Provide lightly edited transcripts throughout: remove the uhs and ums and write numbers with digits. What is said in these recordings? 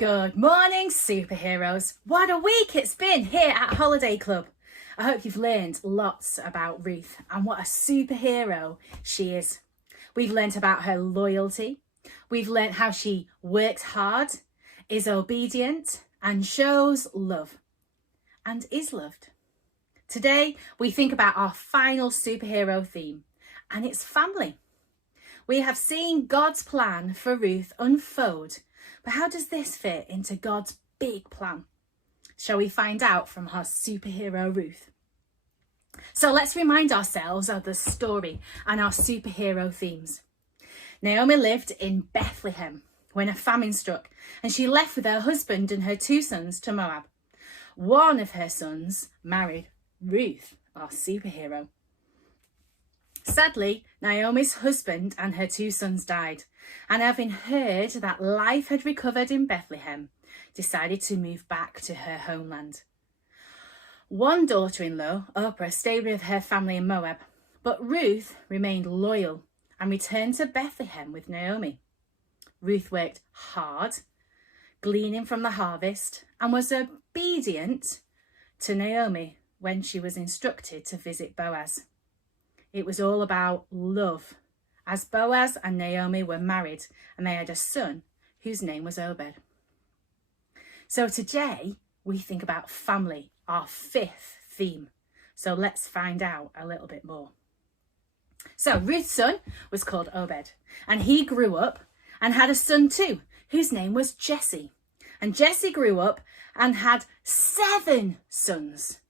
Good morning, superheroes. What a week it's been here at Holiday Club. I hope you've learned lots about Ruth and what a superhero she is. We've learnt about her loyalty. We've learnt how she works hard, is obedient, and shows love, and is loved. Today, we think about our final superhero theme, and it's family. We have seen God's plan for Ruth unfold, but how does this fit into God's big plan? Shall we find out from our superhero Ruth? So let's remind ourselves of the story and our superhero themes. Naomi lived in Bethlehem when a famine struck, and she left with her husband and her 2 sons to Moab. One of her sons married Ruth, our superhero. Sadly, Naomi's husband and her 2 sons died, and having heard that life had recovered in Bethlehem, decided to move back to her homeland. One daughter-in-law, Oprah, stayed with her family in Moab, but Ruth remained loyal and returned to Bethlehem with Naomi. Ruth worked hard, gleaning from the harvest, and was obedient to Naomi when she was instructed to visit Boaz. It was all about love, as Boaz and Naomi were married and they had a son whose name was Obed. So today we think about family, our 5th theme. So let's find out a little bit more. So Ruth's son was called Obed, and he grew up and had a son too, whose name was Jesse. And Jesse grew up and had 7 sons,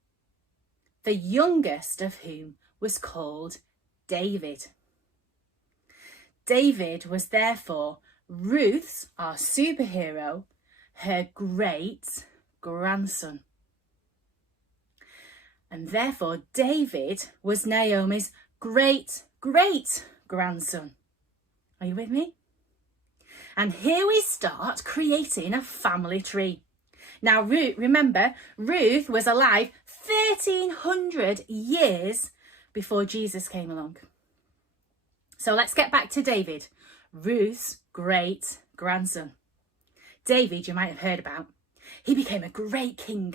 the youngest of whom was called David. David was therefore Ruth's, our superhero, her great-grandson. And therefore David was Naomi's great-great-grandson. Are you with me? And here we start creating a family tree. Now, remember, Ruth was alive 1,300 years before Jesus came along. So let's get back to David, Ruth's great-grandson. David, you might have heard about. He became a great king,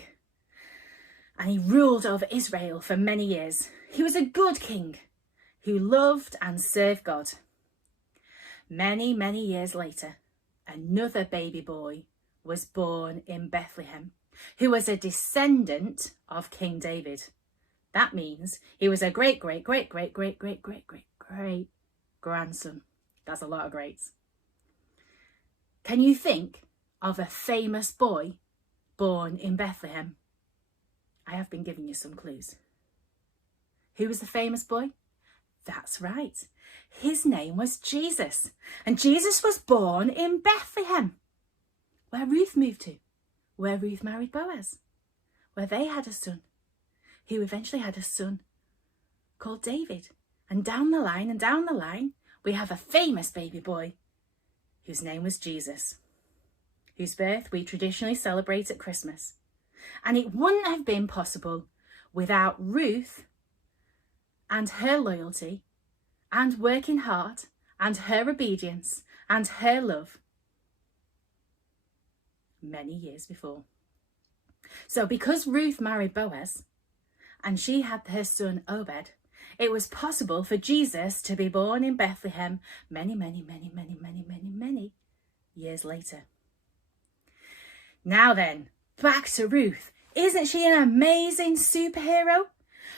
and he ruled over Israel for many years. He was a good king who loved and served God. Many, many years later, another baby boy was born in Bethlehem, who was a descendant of King David. That means he was a great-great-great-great-great-great-great-grandson. That's a lot of greats. Can you think of a famous boy born in Bethlehem? I have been giving you some clues. Who was the famous boy? That's right. His name was Jesus. And Jesus was born in Bethlehem, where Ruth moved to, where Ruth married Boaz, where they had a son, who eventually had a son called David. And down the line, we have a famous baby boy whose name was Jesus, whose birth we traditionally celebrate at Christmas. And it wouldn't have been possible without Ruth and her loyalty and working hard and her obedience and her love many years before. So because Ruth married Boaz and she had her son Obed, it was possible for Jesus to be born in Bethlehem many years later. Now then, back to Ruth. Isn't she an amazing superhero?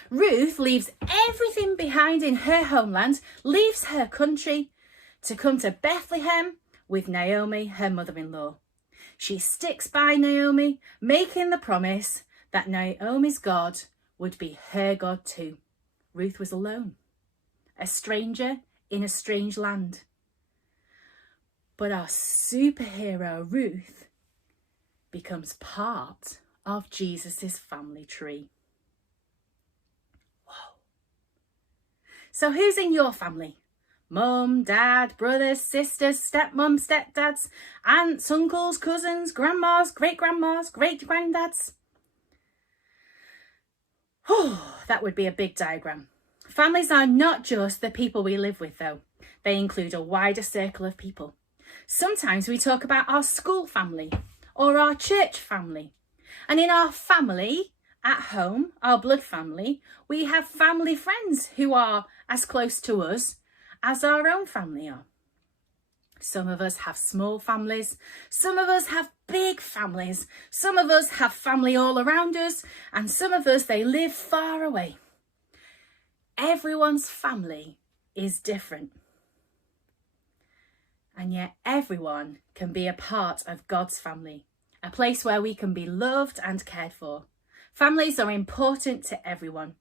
Ruth leaves everything behind in her homeland, leaves her country to come to Bethlehem with Naomi, her mother-in-law. She sticks by Naomi, making the promise that Naomi's God would be her God too. Ruth was alone, a stranger in a strange land. But our superhero Ruth becomes part of Jesus's family tree. Whoa. So who's in your family? Mum, dad, brothers, sisters, stepmom, stepdads, aunts, uncles, cousins, grandmas, great-grandmas, great-granddads. Oh, that would be a big diagram. Families are not just the people we live with, though. They include a wider circle of people. Sometimes we talk about our school family, or our church family. And in our family, at home, our blood family, we have family friends who are as close to us as our own family are. Some of us have small families, some of us have big families, some of us have family all around us, and some of us, they live far away. Everyone's family is different. And yet everyone can be a part of God's family, a place where we can be loved and cared for. Families are important to everyone.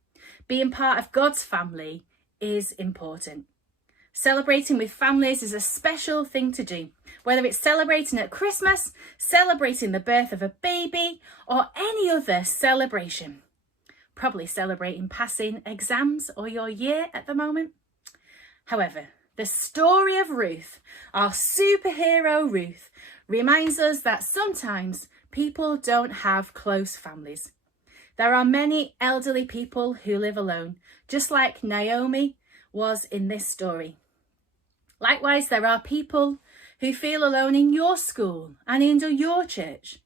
Being part of God's family is important. Celebrating with families is a special thing to do, whether it's celebrating at Christmas, celebrating the birth of a baby, or any other celebration. Probably celebrating passing exams or your year at the moment. However, the story of Ruth, our superhero Ruth, reminds us that sometimes people don't have close families. There are many elderly people who live alone, just like Naomi was in this story. Likewise, there are people who feel alone in your school and in your church.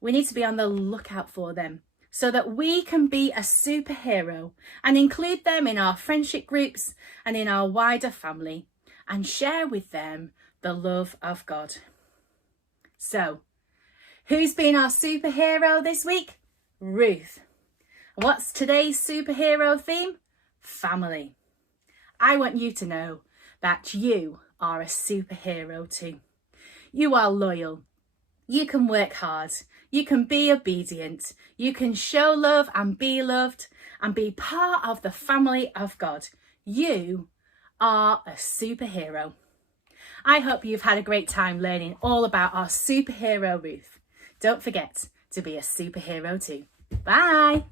We need to be on the lookout for them so that we can be a superhero and include them in our friendship groups and in our wider family and share with them the love of God. So, who's been our superhero this week? Ruth. What's today's superhero theme? Family. I want you to know that you are a superhero too. You are loyal. You can work hard. You can be obedient. You can show love and be loved and be part of the family of God. You are a superhero. I hope you've had a great time learning all about our superhero Ruth. Don't forget to be a superhero too. Bye.